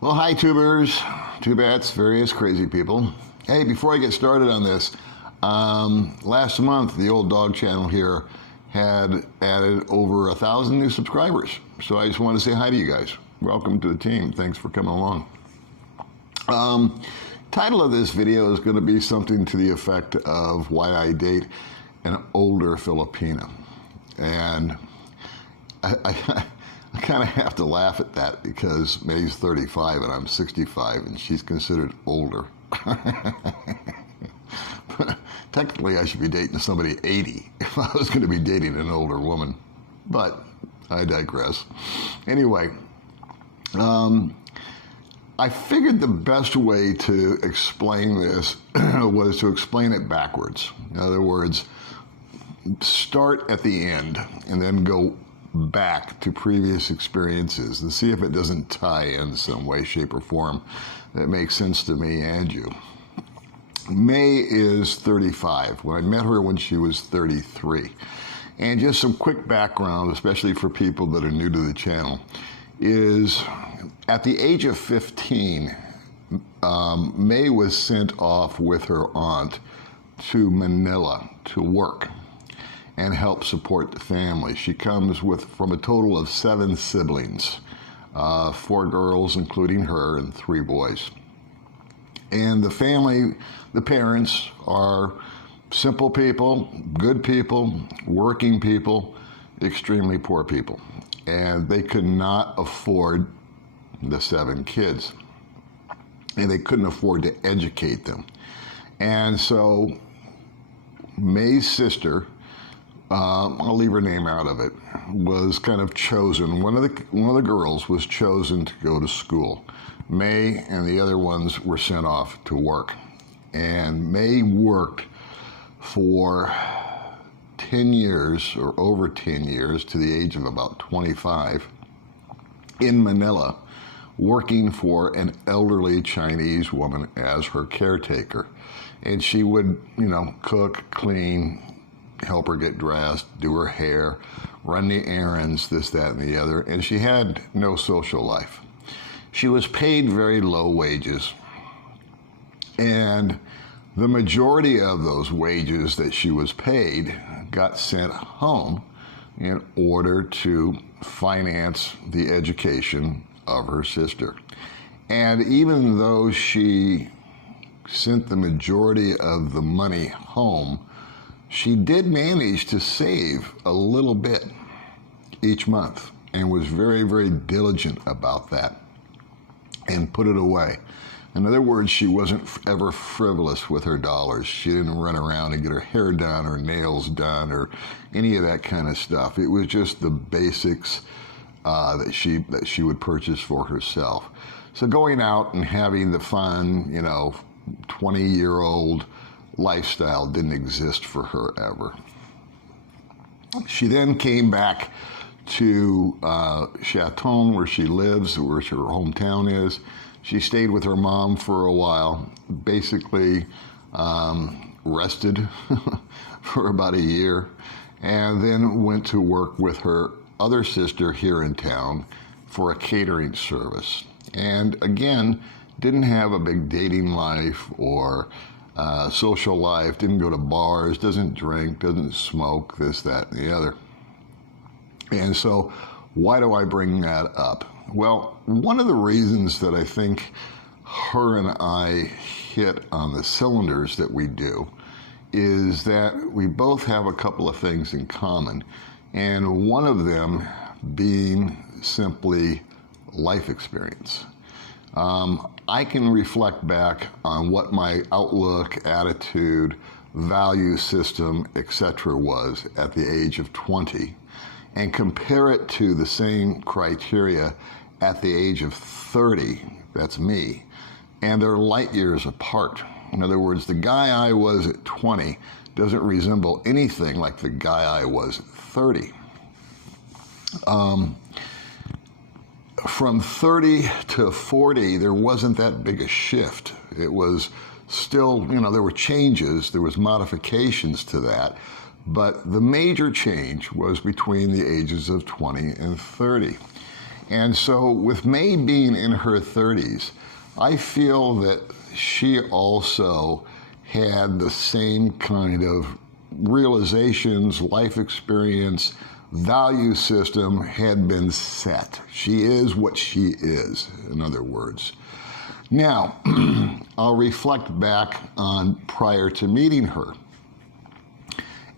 Well, hi, tubers, tubettes, various crazy people. Hey, before I get started on this, last month the Old Dog channel here had added over 1,000 new subscribers. So I just want to say hi to you guys. Welcome to the team. Thanks for coming along. Title of this video is going to be something to the effect of why I date an older Filipina. And I kind of have to laugh at that because May's 35 and I'm 65 and she's considered older. Technically, I should be dating somebody 80 if I was going to be dating an older woman, but I digress. Anyway, I figured the best way to explain this was to explain it backwards. In other words, start at the end and then go back to previous experiences and see if it doesn't tie in some way, shape, or form that makes sense to me and you. May is 35. When I met her when she was 33. And just some quick background, especially for people that are new to the channel, is at the age of 15, May was sent off with her aunt to Manila to work and help support the family. She comes from a total of 7 siblings, 4 girls, including her, and 3 boys. And the family, the parents, are simple people, good people, working people, extremely poor people. And they could not afford the 7 kids. And they couldn't afford to educate them. And so May's sister, I'll leave her name out of it, was kind of chosen. One of the girls was chosen to go to school. May and the other ones were sent off to work. And May worked for 10 years or over 10 years to the age of about 25 in Manila, working for an elderly Chinese woman as her caretaker. And she would, cook, clean, help her get dressed, do her hair, run the errands, this, that, and the other, and she had no social life. She was paid very low wages, and the majority of those wages that she was paid got sent home in order to finance the education of her sister. And even though she sent the majority of the money home, she did manage to save a little bit each month and was very, very diligent about that and put it away. In other words, she wasn't ever frivolous with her dollars. She didn't run around and get her hair done or nails done or any of that kind of stuff. It was just the basics that she would purchase for herself. So going out and having the fun, 20-year-old lifestyle didn't exist for her ever. She then came back to Chaton, where she lives, where her hometown is. She stayed with her mom for a while, basically rested for about a year, and then went to work with her other sister here in town for a catering service. And again, didn't have a big dating life or social life, didn't go to bars, doesn't drink, doesn't smoke, this, that, and the other. And so why do I bring that up? Well, one of the reasons that I think her and I hit on the cylinders that we do is that we both have a couple of things in common, and one of them being simply life experience. I can reflect back on what my outlook, attitude, value system, etc. was at the age of 20 and compare it to the same criteria at the age of 30, that's me, and they're light years apart. In other words, the guy I was at 20 doesn't resemble anything like the guy I was at 30. From 30 to 40, there wasn't that big a shift. It was still, there were changes, there was modifications to that, but the major change was between the ages of 20 and 30. And so with May being in her 30s, I feel that she also had the same kind of realizations, life experience, value system had been set. She is what she is, in other words. Now, I'll reflect back on prior to meeting her.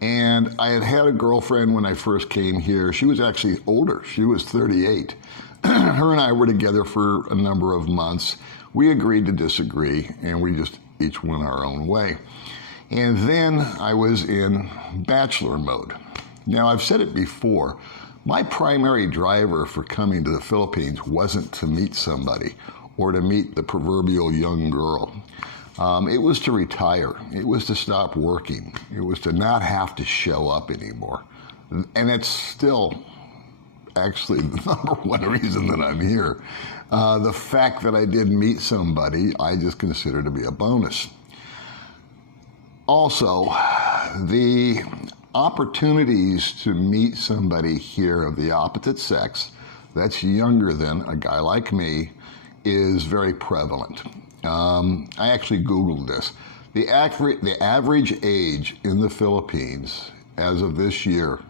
And I had a girlfriend when I first came here. She was actually older. She was 38. Her and I were together for a number of months. We agreed to disagree, and we just each went our own way. And then I was in bachelor mode. Now, I've said it before, my primary driver for coming to the Philippines wasn't to meet somebody or to meet the proverbial young girl. It was to retire. It was to stop working. It was to not have to show up anymore. And it's still actually the number one reason that I'm here. The fact that I did meet somebody, I just consider to be a bonus. Also, the opportunities to meet somebody here of the opposite sex that's younger than a guy like me is very prevalent. I actually Googled this. The average age in the Philippines as of this year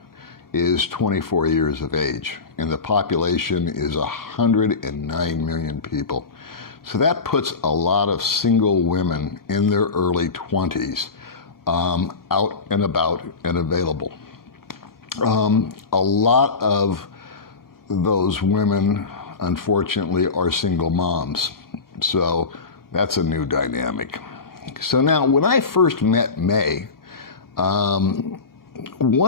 is 24 years of age, and the population is 109 million people. So that puts a lot of single women in their early 20s out and about and available. A lot of those women, unfortunately, are single moms. So that's a new dynamic. So now, when I first met May, one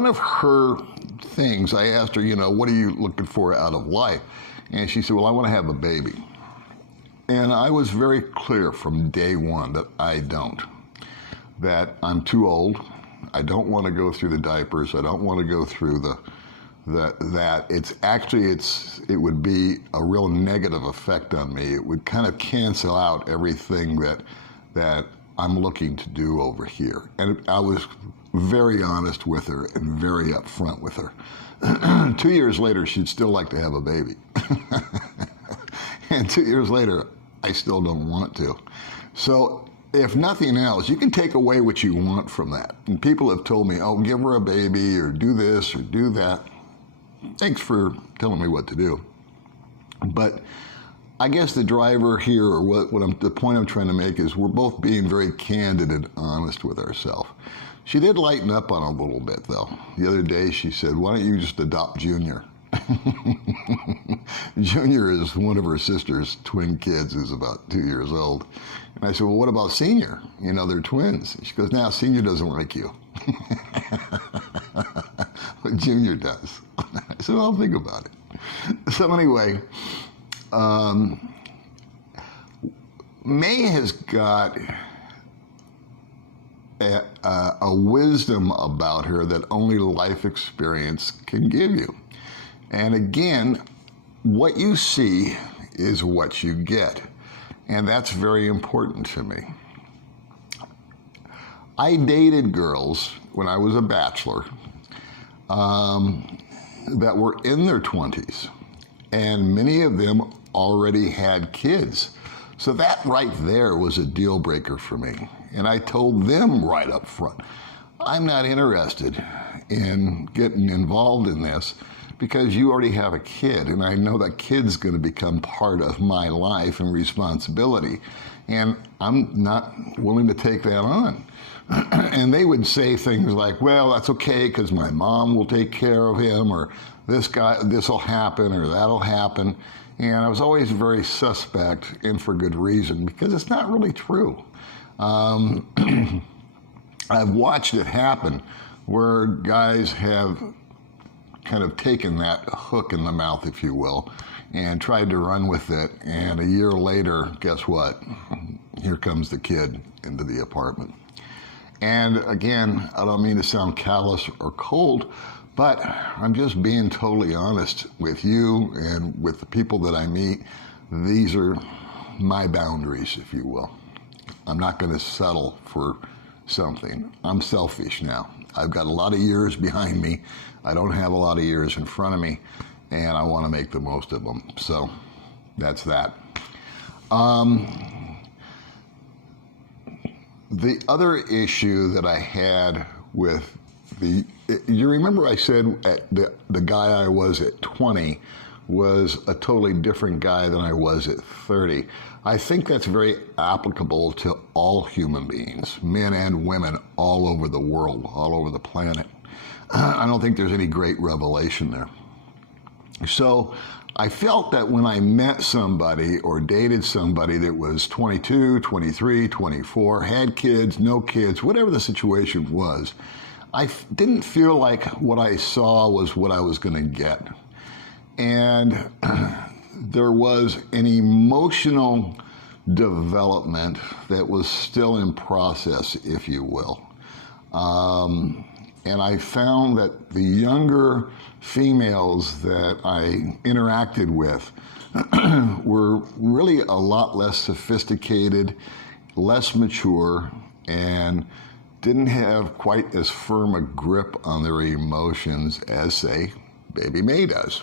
of her things, I asked her, what are you looking for out of life? And she said, well, I want to have a baby. And I was very clear from day one that I don't. That I'm too old. I don't want to go through the diapers. I don't want to go through it would be a real negative effect on me. It would kind of cancel out everything that I'm looking to do over here. And I was very honest with her and very upfront with her. 2 years later, she'd still like to have a baby. And 2 years later, I still don't want to. So if nothing else, you can take away what you want from that. And people have told me, oh, give her a baby or do this or do that. Thanks for telling me what to do. But I guess the driver here, or the point I'm trying to make is we're both being very candid and honest with ourselves. She did lighten up on a little bit, though. The other day she said, why don't you just adopt Junior? Junior is one of her sister's twin kids who's about 2 years old. And I said, well, what about Senior? They're twins. She goes, now Senior doesn't like you. But Junior does. I said, well, I'll think about it. So anyway, May has got a wisdom about her that only life experience can give you. And again, what you see is what you get. And that's very important to me. I dated girls when I was a bachelor that were in their 20s. And many of them already had kids. So that right there was a deal breaker for me. And I told them right up front, I'm not interested in getting involved in this because you already have a kid, and I know that kid's going to become part of my life and responsibility, and I'm not willing to take that on. And they would say things like, well, that's okay because my mom will take care of him, or this will happen, or that'll happen. And I was always very suspect, and for good reason, because it's not really true. I've watched it happen where guys have kind of taken that hook in the mouth, if you will, and tried to run with it. And a year later, guess what? Here comes the kid into the apartment. And again, I don't mean to sound callous or cold, but I'm just being totally honest with you and with the people that I meet. These are my boundaries, if you will. I'm not going to settle for something. I'm selfish now. I've got a lot of years behind me. I don't have a lot of years in front of me. and I want to make the most of them. So that's that. The other issue that I had with you remember I said the guy I was at 20 was a totally different guy than I was at 30. I think that's very applicable to all human beings, men and women, all over the world, all over the planet. I don't think there's any great revelation there. So I felt that when I met somebody or dated somebody that was 22, 23, 24, had kids, no kids, whatever the situation was, I didn't feel like what I saw was what I was going to get. And there was an emotional development that was still in process, if you will. And I found that the younger females that I interacted with were really a lot less sophisticated, less mature, and didn't have quite as firm a grip on their emotions as, say, Baby May does.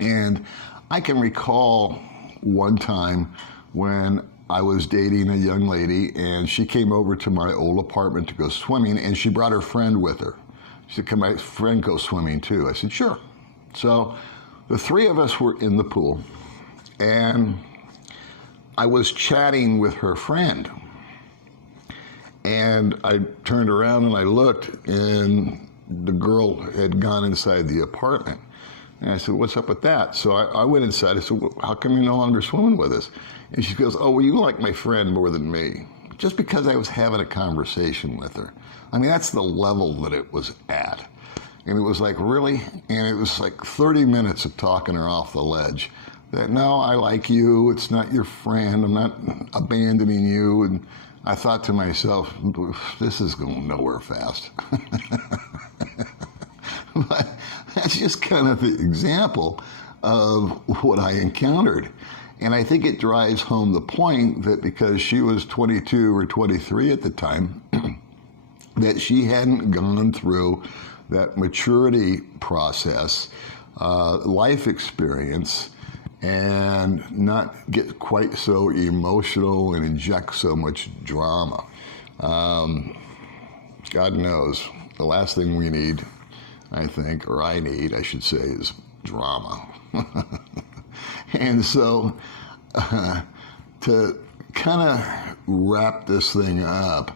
And I can recall one time when I was dating a young lady, and she came over to my old apartment to go swimming, and she brought her friend with her. She said, "Can my friend go swimming too?" I said, "Sure." So the three of us were in the pool, and I was chatting with her friend. And I turned around and I looked, and the girl had gone inside the apartment. And I said, "What's up with that?" So I went inside. I said, "Well, how come you're no longer swimming with us?" And she goes, "Oh, well, you like my friend more than me." Just because I was having a conversation with her. I mean, that's the level that it was at. And it was like, really? And it was like 30 minutes of talking her off the ledge. That, no, I like you. It's not your friend. I'm not abandoning you. And I thought to myself, this is going nowhere fast. But that's just kind of the example of what I encountered. And I think it drives home the point that because she was 22 or 23 at the time, that she hadn't gone through that maturity process, life experience, and not get quite so emotional and inject so much drama. God knows, the last thing we need, I think, or I need, I should say, is drama. And so, to kind of wrap this thing up,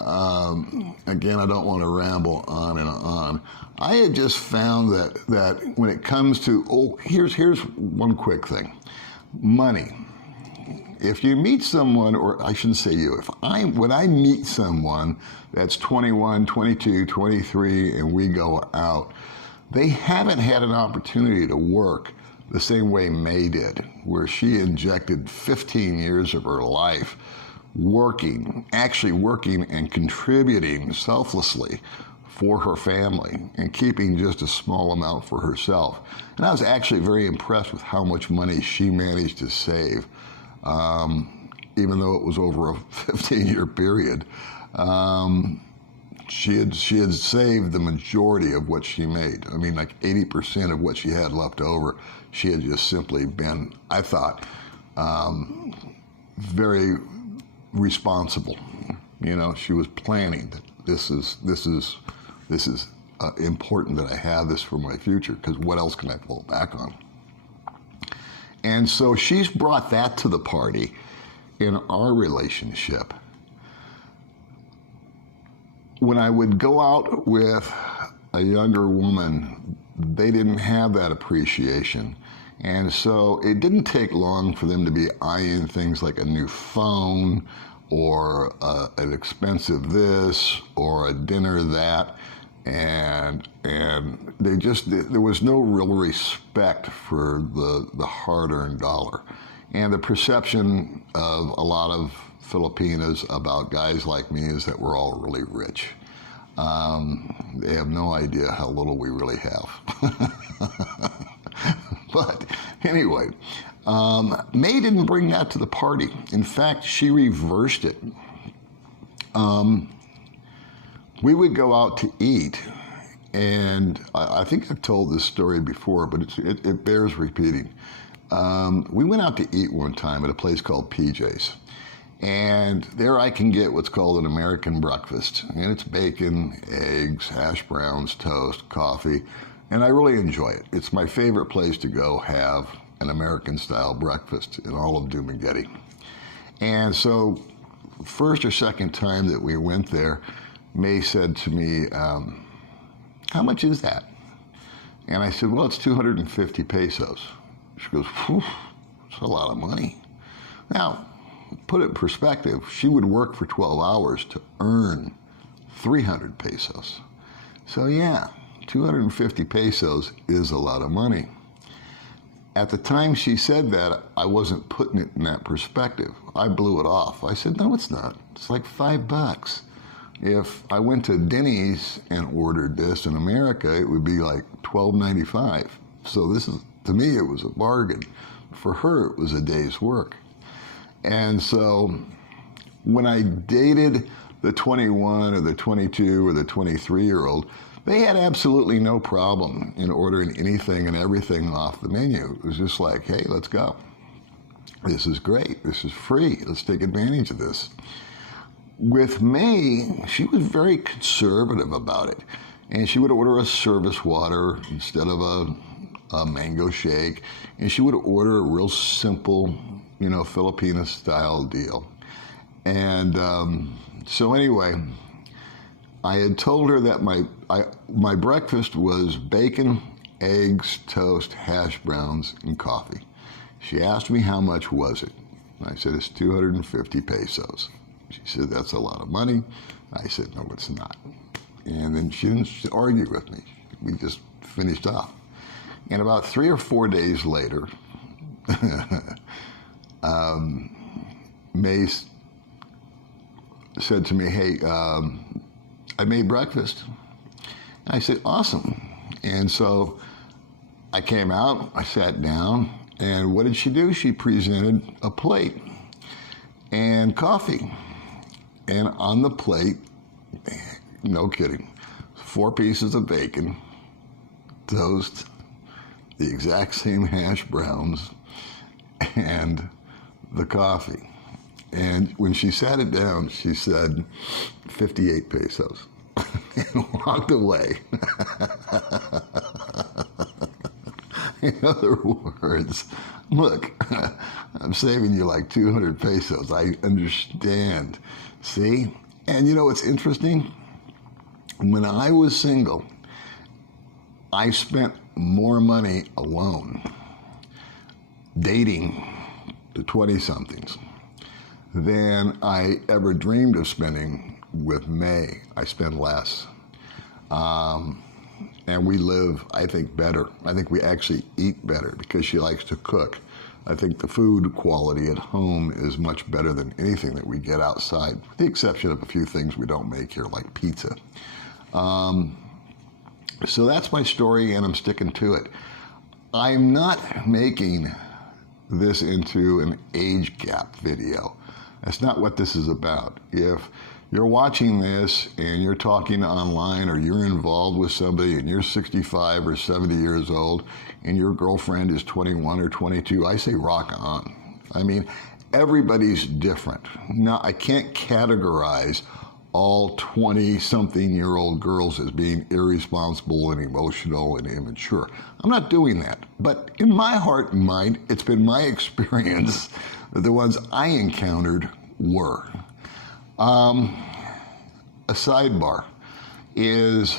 again, I don't want to ramble on and on. I had just found that when it comes to, here's one quick thing. Money. If you meet someone, or I shouldn't say you, when I meet someone that's 21, 22, 23, and we go out, they haven't had an opportunity to work the same way May did, where she injected 15 years of her life actually working and contributing selflessly for her family and keeping just a small amount for herself. And I was actually very impressed with how much money she managed to save, even though it was over a 15-year period. She had saved the majority of what she made. I mean, like 80% of what she had left over, she had just simply been, I thought, very responsible. You know, she was planning that this is important that I have this for my future, because what else can I fall back on? And so she's brought that to the party in our relationship. When I would go out with a younger woman, they didn't have that appreciation. And so it didn't take long for them to be eyeing things like a new phone or an expensive this or a dinner that. And there was no real respect for the hard-earned dollar. And the perception of a lot of Filipinas about guys like me is that we're all really rich. They have no idea how little we really have. But anyway, May didn't bring that to the party. In fact, she reversed it. We would go out to eat, And I think I've told this story before, but it bears repeating. We went out to eat one time at a place called PJ's. And there I can get what's called an American breakfast. And it's bacon, eggs, hash browns, toast, coffee. And I really enjoy it. It's my favorite place to go have an American-style breakfast in all of Dumaguete. And so, first or second time that we went there, May said to me, how much is that? And I said, well, it's 250 pesos. She goes, whew, that's a lot of money. Now, put it in perspective, she would work for 12 hours to earn 300 pesos. So yeah, 250 pesos is a lot of money. At the time she said that, I wasn't putting it in that perspective. I blew it off. I said, no, it's not. It's like $5. If I went to Denny's and ordered this in America, it would be like $12.95. So this is, to me, it was a bargain. For her, it was a day's work. And so when I dated the 21 or the 22 or the 23-year-old, they had absolutely no problem in ordering anything and everything off the menu. It was just like, hey, let's go. This is great. This is free. Let's take advantage of this. With May, she was very conservative about it. And she would order a service water instead of a mango shake. And she would order a real simple, Filipinas style deal. And so anyway, I had told her that my breakfast was bacon, eggs, toast, hash browns, and coffee. She asked me how much was it. I said, it's 250 pesos. She said, that's a lot of money. I said, no, it's not. And then she didn't argue with me. We just finished off. And about 3 or 4 days later, May said to me, hey, I made breakfast. And I said, awesome. And so I came out, I sat down, and what did she do? She presented a plate and coffee. And on the plate, no kidding, 4 pieces of bacon, toast, the exact same hash browns, and the coffee. And when she sat it down, she said, 58 pesos, and walked away. In other words, look, I'm saving you like 200 pesos. I understand. See? And you know what's interesting? When I was single, I spent more money alone dating the 20-somethings than I ever dreamed of spending with May. I spend less. And we live, I think, better. I think we actually eat better because she likes to cook. I think the food quality at home is much better than anything that we get outside, with the exception of a few things we don't make here, like pizza. So that's my story, and I'm sticking to it. I'm not making this into an age gap video. That's not what this is about. If you're watching this and you're talking online, or you're involved with somebody and you're 65 or 70 years old and your girlfriend is 21 or 22, I say rock on. I mean, everybody's different. Now, I can't categorize all 20-something-year-old girls as being irresponsible and emotional and immature. I'm not doing that. But in my heart and mind, it's been my experience that the ones I encountered were. A sidebar is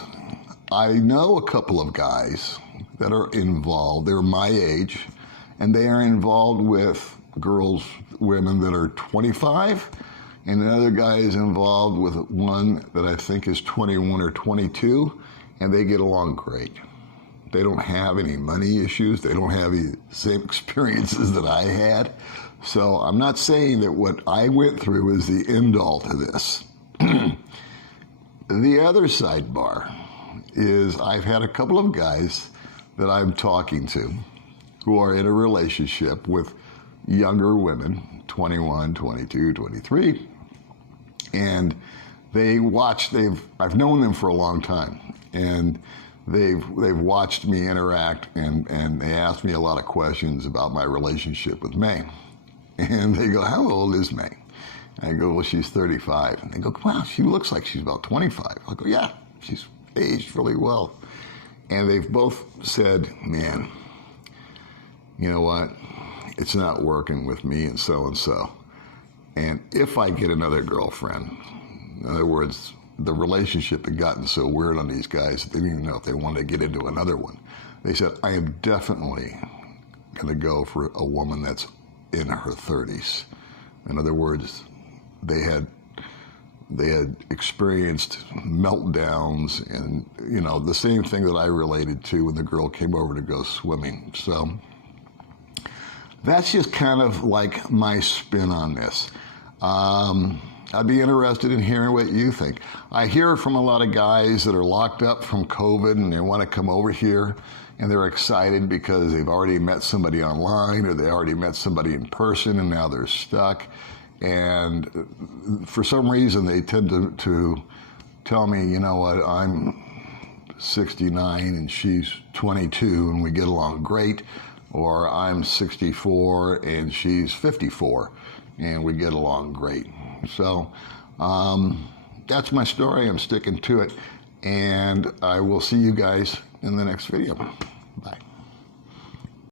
I know a couple of guys that are involved. They're my age, and they are involved with women that are 25, and another guy is involved with one that I think is 21 or 22, and they get along great. They don't have any money issues. They don't have the same experiences that I had. So I'm not saying that what I went through is the end all to this. The other sidebar is I've had a couple of guys that I'm talking to who are in a relationship with younger women, 21, 22, 23, and I've known them for a long time, and they've watched me interact, and they asked me a lot of questions about my relationship with May. And they go, how old is May? I go, well, she's 35. And they go, wow, she looks like she's about 25. I go, yeah, she's aged really well. And they've both said, man, you know what? It's not working with me and so. And if I get another girlfriend, in other words, the relationship had gotten so weird on these guys that they didn't even know if they wanted to get into another one. They said, I am definitely going to go for a woman that's in her 30s. In other words, they had experienced meltdowns and, you know, the same thing that I related to when the girl came over to go swimming. So that's just kind of like my spin on this. I'd be interested in hearing what you think. I hear from a lot of guys that are locked up from COVID and they want to come over here and they're excited because they've already met somebody online or they already met somebody in person and now they're stuck. And for some reason, they tend to tell me, you know what, I'm 69 and she's 22 and we get along great, or I'm 64 and she's 54 and we get along great. So that's my story. I'm sticking to it, and I will see you guys in the next video. Bye.